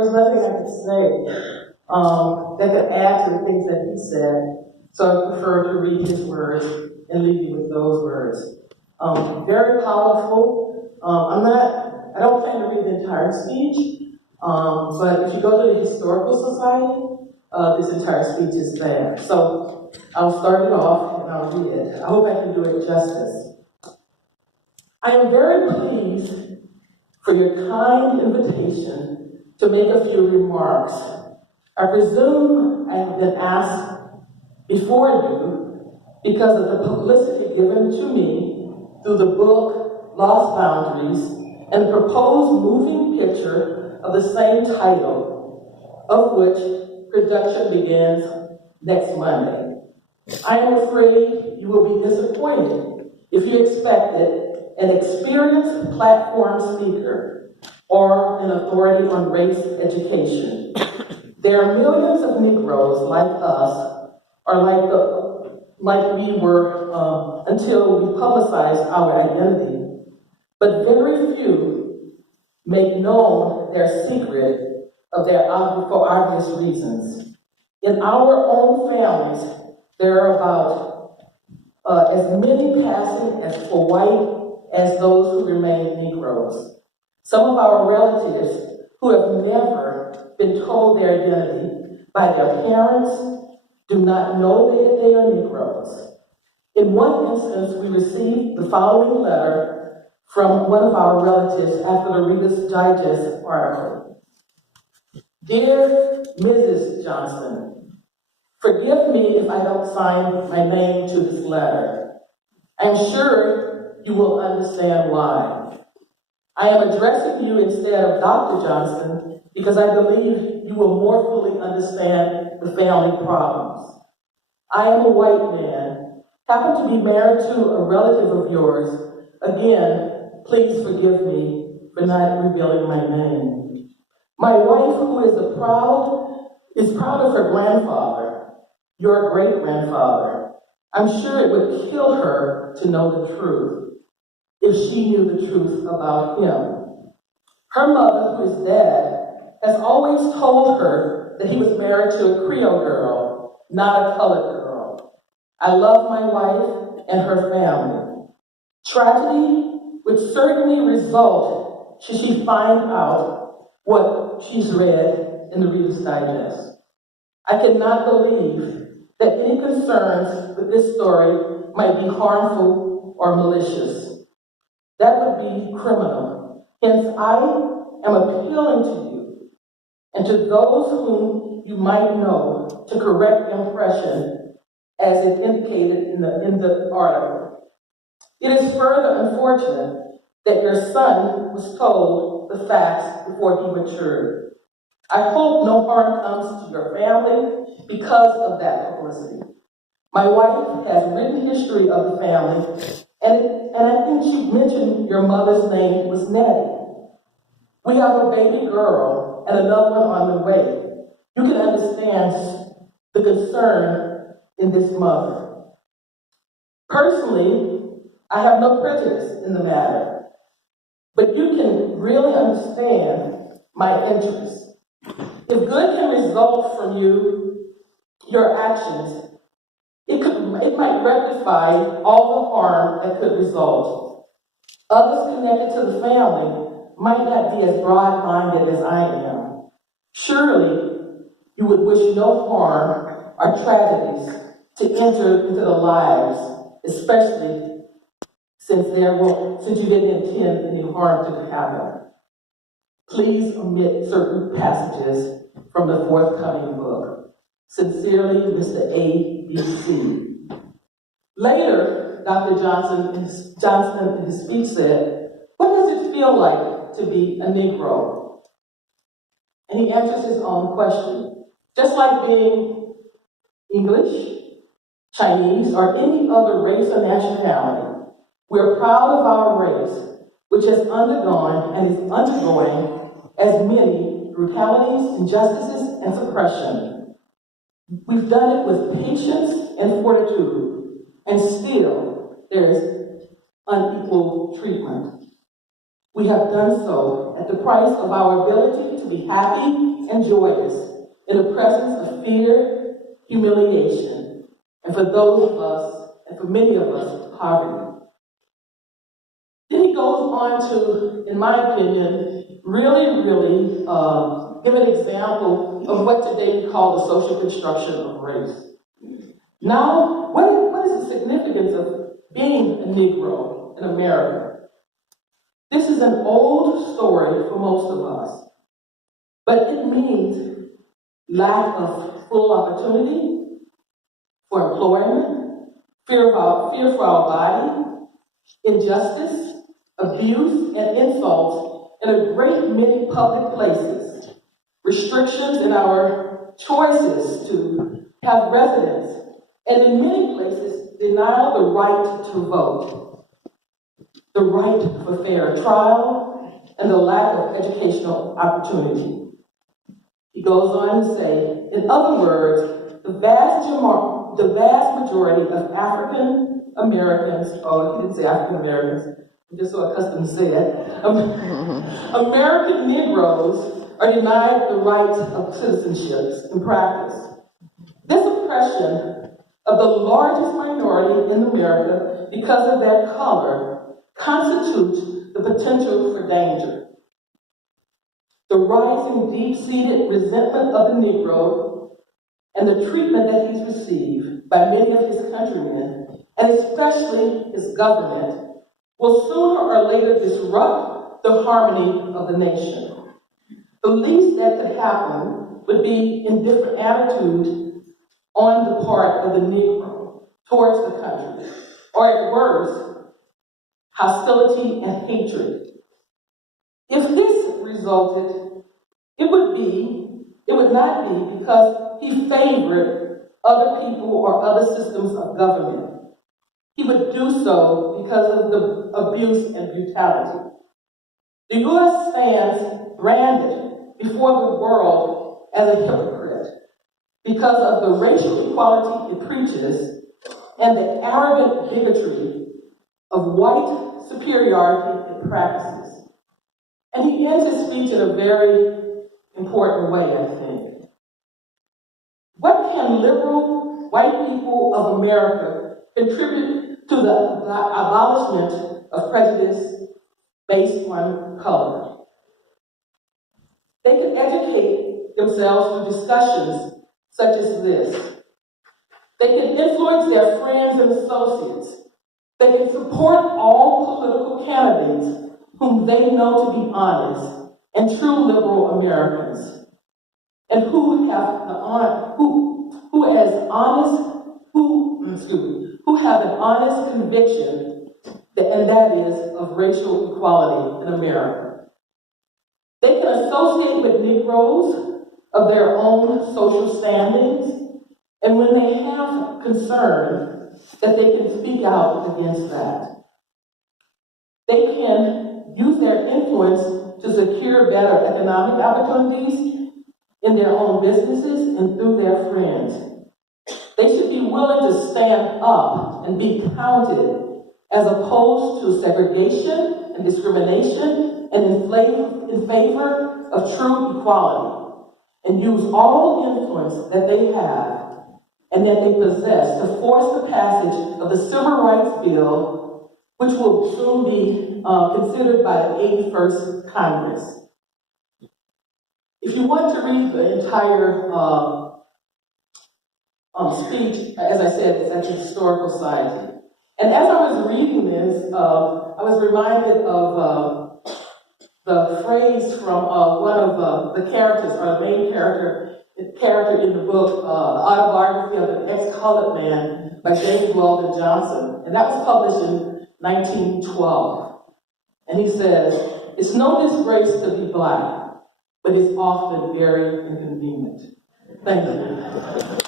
was nothing I could say that could add to the things that he said, so I prefer to read his words and leave you with those words. Very powerful. I don't plan to read the entire speech, but if you go to the Historical Society, this entire speech is there. So I'll start it off and I'll read it. I hope I can do it justice. I am very pleased for your kind invitation to make a few remarks. I presume I have been asked before you because of the publicity given to me through the book Lost Boundaries and the proposed moving picture of the same title, of which production begins next Monday. I am afraid you will be disappointed if you expected an experienced platform speaker or an authority on race education. There are millions of Negroes like us, or like we were until we publicized our identity, but very few make known their secret for obvious reasons. In our own families, there are about as many passing as for white as those who remain Negroes. Some of our relatives who have never been told their identity by their parents do not know that they are Negroes. In one instance, we received the following letter from one of our relatives after the Reader's Digest article. Dear Mrs. Johnson, forgive me if I don't sign my name to this letter. I'm sure you will understand why. I am addressing you instead of Dr. Johnson because I believe you will more fully understand the family problems. I am a white man, happen to be married to a relative of yours. Again, please forgive me for not revealing my name. My wife, who is proud of her grandfather, your great-grandfather. I'm sure it would kill her to know the truth if she knew the truth about him. Her mother, who is dead, has always told her that he was married to a Creole girl, not a colored girl. I love my wife and her family. Tragedy would certainly result should she find out what she's read in the Reader's Digest. I cannot believe that any concerns with this story might be harmful or malicious. That would be criminal. Hence, I am appealing to you and to those whom you might know to correct the impression as it indicated in the article. It is further unfortunate that your son was told the facts before he matured. I hope no harm comes to your family because of that publicity. My wife has written history of the family, and I think she mentioned your mother's name was Nettie. We have a baby girl and another one on the way. You can understand the concern in this mother. Personally, I have no prejudice in the matter, but you can really understand my interest. If good can result from your actions, it might rectify all the harm that could result. Others connected to the family might not be as broad-minded as I am. Surely, you would wish no harm or tragedies to enter into the lives, especially since you didn't intend any harm to happen. Please omit certain passages from the forthcoming book. Sincerely, Mr. A.B.C. Later, Dr. Johnson in his speech said, "What does it feel like to be a Negro?" And he answers his own question. Just like being English, Chinese, or any other race or nationality, we're proud of our race, which has undergone and is undergoing as many brutalities, injustices, and suppression. We've done it with patience and fortitude, and still there is unequal treatment. We have done so at the price of our ability to be happy and joyous in the presence of fear, humiliation, and for those of us, and for many of us, poverty. Then he goes on to, in my opinion, really give an example of what today we call the social construction of race. Now, what is the significance of being a Negro in America? This is an old story for most of us, but it means lack of full opportunity for employment, fear for our body, injustice, abuse, and insults in a great many public places, restrictions in our choices to have residence, and in many places, denial the right to vote, the right for fair trial, and the lack of educational opportunity. He goes on to say, in other words, the vast majority of African Americans, oh, he didn't say African Americans, I'm just so accustomed to say it, American Negroes are denied the right of citizenship in practice. This oppression of the largest minority in America because of their color constitutes the potential for danger. The rising deep-seated resentment of the Negro and the treatment that he's received by many of his countrymen, and especially his government, will sooner or later disrupt the harmony of the nation. The least that could happen would be indifferent attitude on the part of the Negro towards the country, or at worst, hostility and hatred. If this resulted, it would not be because he favored other people or other systems of government. He would do so because of the abuse and brutality. The U.S. stands branded before the world as a hypocrite because of the racial equality it preaches and the arrogant bigotry of white superiority it practices. And he ends his speech in a very important way, I think. What can liberal white people of America contribute to the abolishment of prejudice based on color? They can educate themselves through discussions such as this. They can influence their friends and associates. They can support all political candidates whom they know to be honest and true liberal Americans, and who have an honest conviction, and that is of racial equality in America. They can associate with Negroes of their own social standings, and when they have concern, that they can speak out against that. They can use their influence to secure better economic opportunities in their own businesses and through their friends. They should be willing to stand up and be counted as opposed to segregation and discrimination and in favor of true equality, and use all the influence that they have and that they possess to force the passage of the Civil Rights Bill, which will soon be considered by the 81st Congress. If you want to read the entire speech, as I said, it's at the Historical Society. And as I was reading this, I was reminded of the phrase from one of the characters, or the main character in the book, The Autobiography of an Ex-Colored Man by Dr.Johnson. And that was published in 1912. And he says, "It's no disgrace to be Black, but it's often very inconvenient." Thank you.